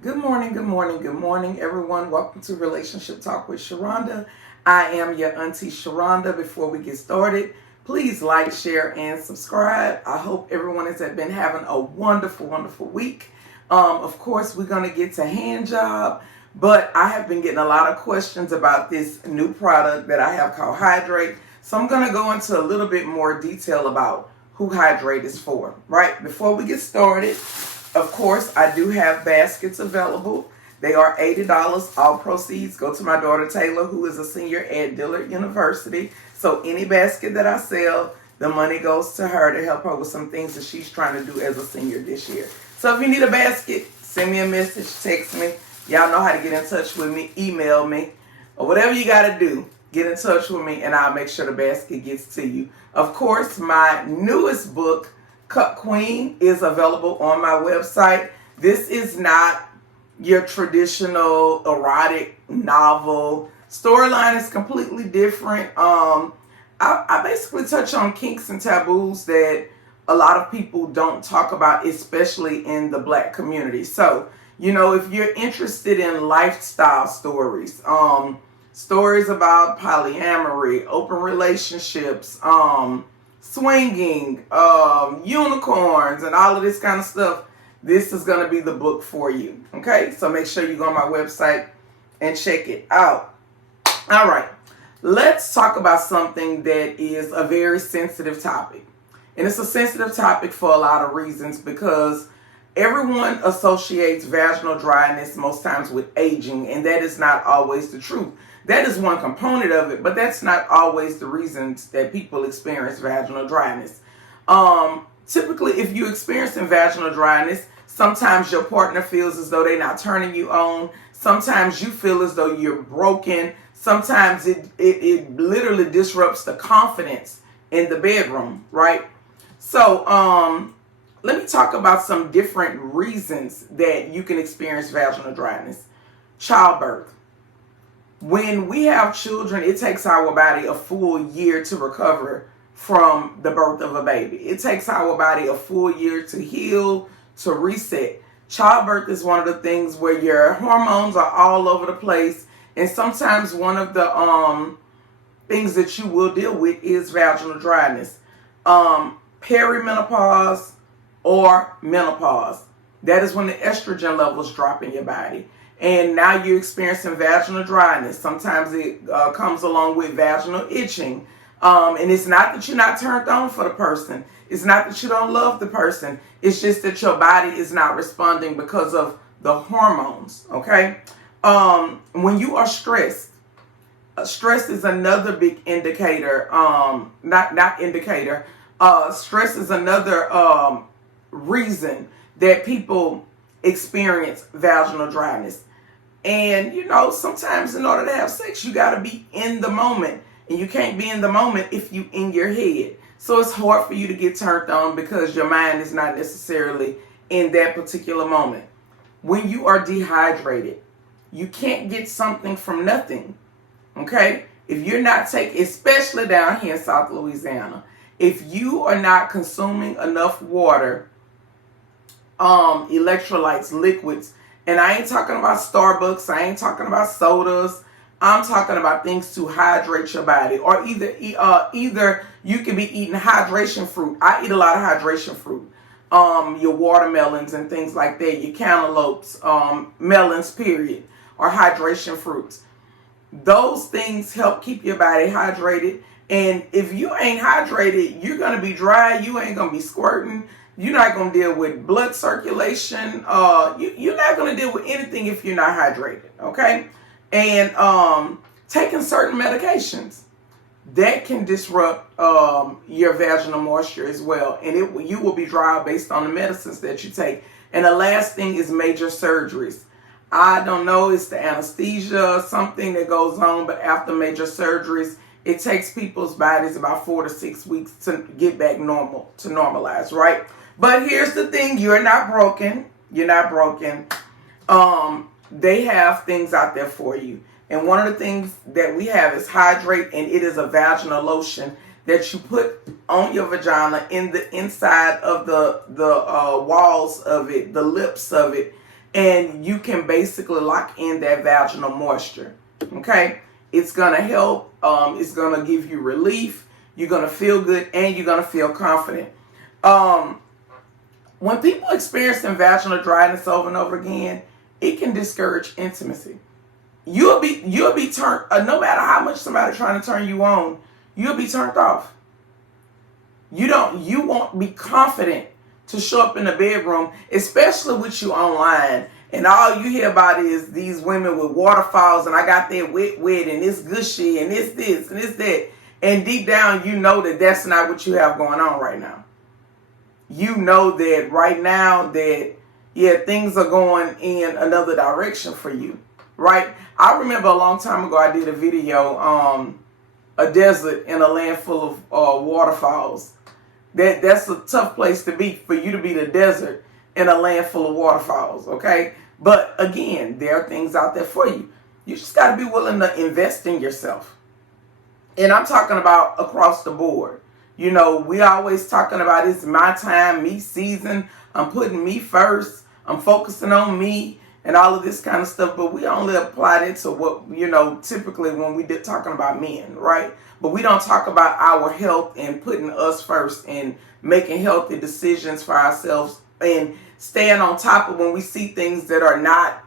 Good morning, good morning, good morning, everyone. Welcome to Relationship Talk with Sharonda. I am your auntie Sharonda. Before we get started, please like, share, and subscribe. I hope everyone has been having a wonderful, wonderful week. Of course, we're going to get to hand job, but I have been getting a lot of questions about this new product that I have called Hydrate. So I'm going to go into a little bit more detail about who Hydrate is for, right? Before we get started, of course, I do have baskets available. They are $80. All proceeds go to my daughter Taylor, who is a senior at Dillard University. So any basket that I sell, the money goes to her to help her with some things that she's trying to do as a senior this year. So if you need a basket, send me a message, text me. Y'all know how to get in touch with me, email me, or whatever you got to do. Get in touch with me and I'll make sure the basket gets to you. Of course, my newest book, Cut Queen, is available on my website. This is not your traditional erotic novel. Storyline is completely different. I basically touch on kinks and taboos that a lot of people don't talk about, especially in the Black community. So, if you're interested in lifestyle stories, stories about polyamory, open relationships, swinging, unicorns, and all of this kind of stuff, this is going to be the book for you. Okay, so make sure you go on my website and check it out. All right, let's talk about something that is a very sensitive topic. And it's a sensitive topic for a lot of reasons, because everyone associates vaginal dryness most times with aging, and that is not always the truth. That is one component of it, but that's not always the reasons that people experience vaginal dryness. Typically, if you're experiencing vaginal dryness, sometimes your partner feels as though they're not turning you on. Sometimes you feel as though you're broken. Sometimes it literally disrupts the confidence in the bedroom, right? So let me talk about some different reasons that you can experience vaginal dryness. Childbirth. When we have children, it takes our body a full year to recover from the birth of a baby. It takes our body a full year to heal, to reset. Childbirth is one of the things where your hormones are all over the place, and sometimes one of the things that you will deal with is vaginal dryness. Perimenopause or menopause. That is when the estrogen levels drop in your body. And now you're experiencing vaginal dryness. Sometimes it comes along with vaginal itching. And it's not that you're not turned on for the person. It's not that you don't love the person. It's just that your body is not responding because of the hormones, okay? When you are stressed, stress is another big indicator. Stress is another reason that people experience vaginal dryness. And sometimes in order to have sex, you got to be in the moment, and you can't be in the moment if you in your head. So it's hard for you to get turned on because your mind is not necessarily in that particular moment. When you are dehydrated, you can't get something from nothing. Okay? If you're not taking, especially down here in South Louisiana, if you are not consuming enough water, electrolytes, liquids, and I ain't talking about Starbucks, I ain't talking about sodas, I'm talking about things to hydrate your body. Or either you can be eating hydration fruit. I eat a lot of hydration fruit. Your watermelons and things like that, your cantaloupes, melons, period, or hydration fruits. Those things help keep your body hydrated. And if you ain't hydrated, you're going to be dry. You ain't going to be squirting. You're not going to deal with blood circulation. You're not going to deal with anything if you're not hydrated, okay? And taking certain medications, that can disrupt your vaginal moisture as well. And you will be dry based on the medicines that you take. And the last thing is major surgeries. I don't know, it's the anesthesia, something that goes on, but after major surgeries, it takes people's bodies about 4 to 6 weeks to get back normal, to normalize, right? But here's the thing, you're not broken. You're not broken. They have things out there for you. And one of the things that we have is Hydrate, and it is a vaginal lotion that you put on your vagina in the inside of the walls of it, the lips of it. and you can basically lock in that vaginal moisture. Okay, it's gonna help. It's gonna give you relief. You're gonna feel good, and you're gonna feel confident. When people experiencing vaginal dryness over and over again, it can discourage intimacy. You'll be turned. No matter how much somebody's trying to turn you on, you'll be turned off. You won't be confident to show up in the bedroom, especially with you online, and all you hear about is these women with waterfalls, and I got that wet, and it's gushy, and it's this, and it's that. And deep down, you know that that's not what you have going on right now. You know that right now that, yeah, things are going in another direction for you, right? I remember a long time ago, I did a video, a desert in a land full of waterfalls. That's a tough place to be, for you to be the desert in a land full of waterfalls, okay? But again, there are things out there for you. You just got to be willing to invest in yourself. And I'm talking about across the board. You know, we always talking about it's my time, me season. I'm putting me first. I'm focusing on me and all of this kind of stuff. But we only apply it to what, you know, typically when we did talking about men, right? But we don't talk about our health and putting us first and making healthy decisions for ourselves and staying on top of when we see things that are not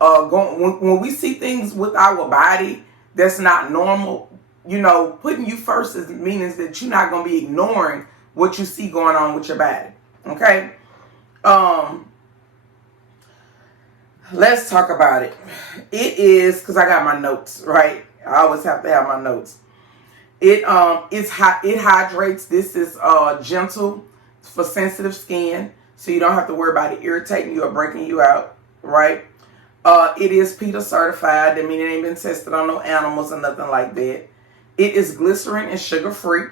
when we see things with our body that's not normal. You know, putting you first means that you're not going to be ignoring what you see going on with your body. Okay? Let's talk about it. It is, because I got my notes, right? I always have to have my notes. It hydrates. This is gentle for sensitive skin, so you don't have to worry about it irritating you or breaking you out, right? It is PETA certified. That means it ain't been tested on no animals or nothing like that. It is glycerin and sugar-free,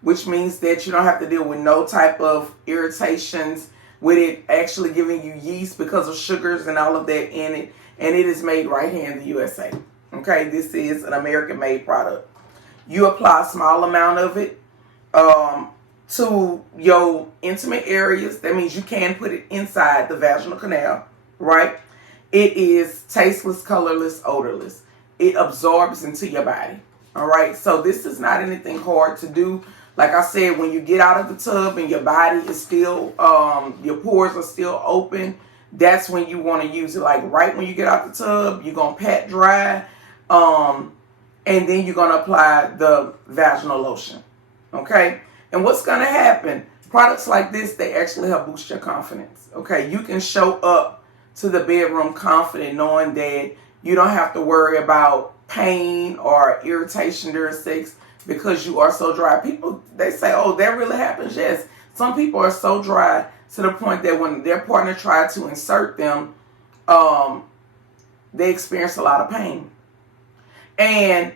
which means that you don't have to deal with no type of irritations with it actually giving you yeast because of sugars and all of that in it. And it is made right here in the USA. Okay, this is an American-made product. You apply a small amount of it to your intimate areas. That means you can put it inside the vaginal canal, right? It is tasteless, colorless, odorless. It absorbs into your body. All right, so this is not anything hard to do. Like I said, when you get out of the tub and your body is still, your pores are still open, that's when you want to use it. Like right when you get out the tub, you're going to pat dry, and then you're going to apply the vaginal lotion. Okay, and what's going to happen, products like this, they actually help boost your confidence. Okay, you can show up to the bedroom confident knowing that you don't have to worry about pain or irritation during sex because you are so dry. People, they say, oh, that really happens. Yes, some people are so dry to the point that when their partner tried to insert them, they experience a lot of pain. And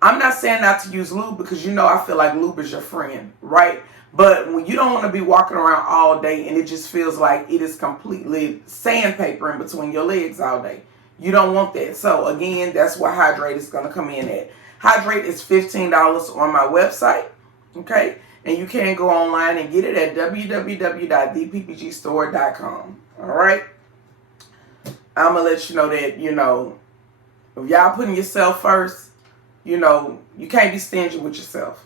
I'm not saying not to use lube, because you know I feel like lube is your friend, right? But when you don't want to be walking around all day and it just feels like it is completely sandpaper in between your legs all day, you don't want that. So again, that's where Hydrate is going to come in at. Hydrate is $15 on my website, okay? And you can go online and get it at www.theppgstore.com, all right? I'm going to let you know that, you know, if y'all putting yourself first, you know, you can't be stingy with yourself.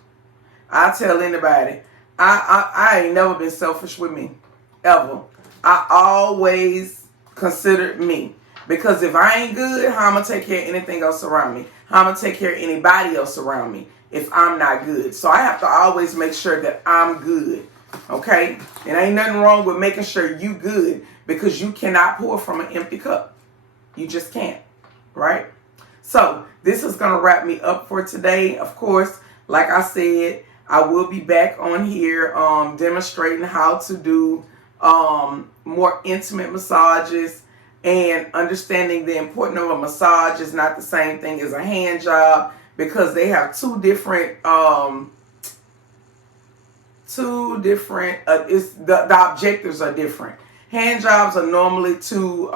I tell anybody, I ain't never been selfish with me, ever. I always considered me. Because if I ain't good, how am I going to take care of anything else around me? How am I going to take care of anybody else around me if I'm not good? So I have to always make sure that I'm good, okay? And ain't nothing wrong with making sure you good, because you cannot pour from an empty cup. You just can't, right? So this is going to wrap me up for today. Of course, like I said, I will be back on here demonstrating how to do more intimate massages, and understanding the importance of a massage is not the same thing as a hand job, because they have two different the objectives are different. Hand jobs are normally to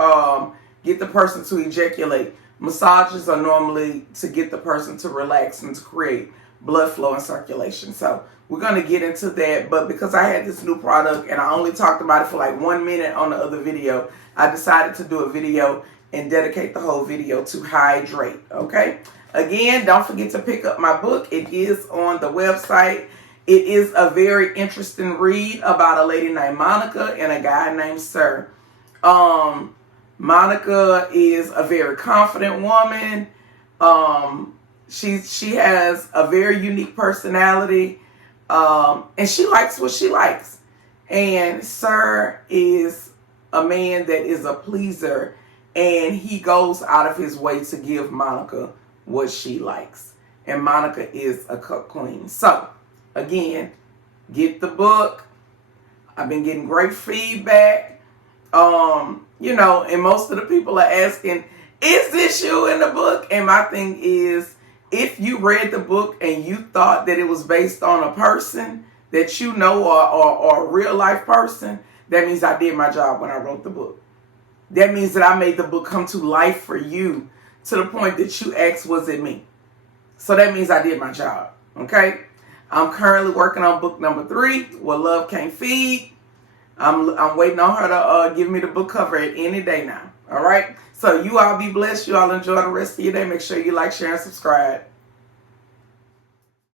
get the person to ejaculate. Massages are normally to get the person to relax and to create blood flow and circulation. So we're going to get into that, but because I had this new product and I only talked about it for like 1 minute on the other video, I decided to do a video and dedicate the whole video to hydrate. Okay. Again, don't forget to pick up my book. It is on the website. It is a very interesting read about a lady named Monica and a guy named Sir. Monica is a very confident woman. She has a very unique personality, and she likes what she likes. And Sir is a man that is a pleaser, and he goes out of his way to give Monica what she likes. And Monica is a cook queen. So, again, get the book. I've been getting great feedback. And most of the people are asking, is this you in the book? And my thing is, if you read the book and you thought that it was based on a person that you know or a real life person, that means I did my job when I wrote the book. That means that I made the book come to life for you to the point that you asked, was it me? So that means I did my job. Okay? I'm currently working on book number 3, What Love Can't Feed. I'm waiting on her to give me the book cover at any day now. All right? So you all be blessed. You all enjoy the rest of your day. Make sure you like, share, and subscribe.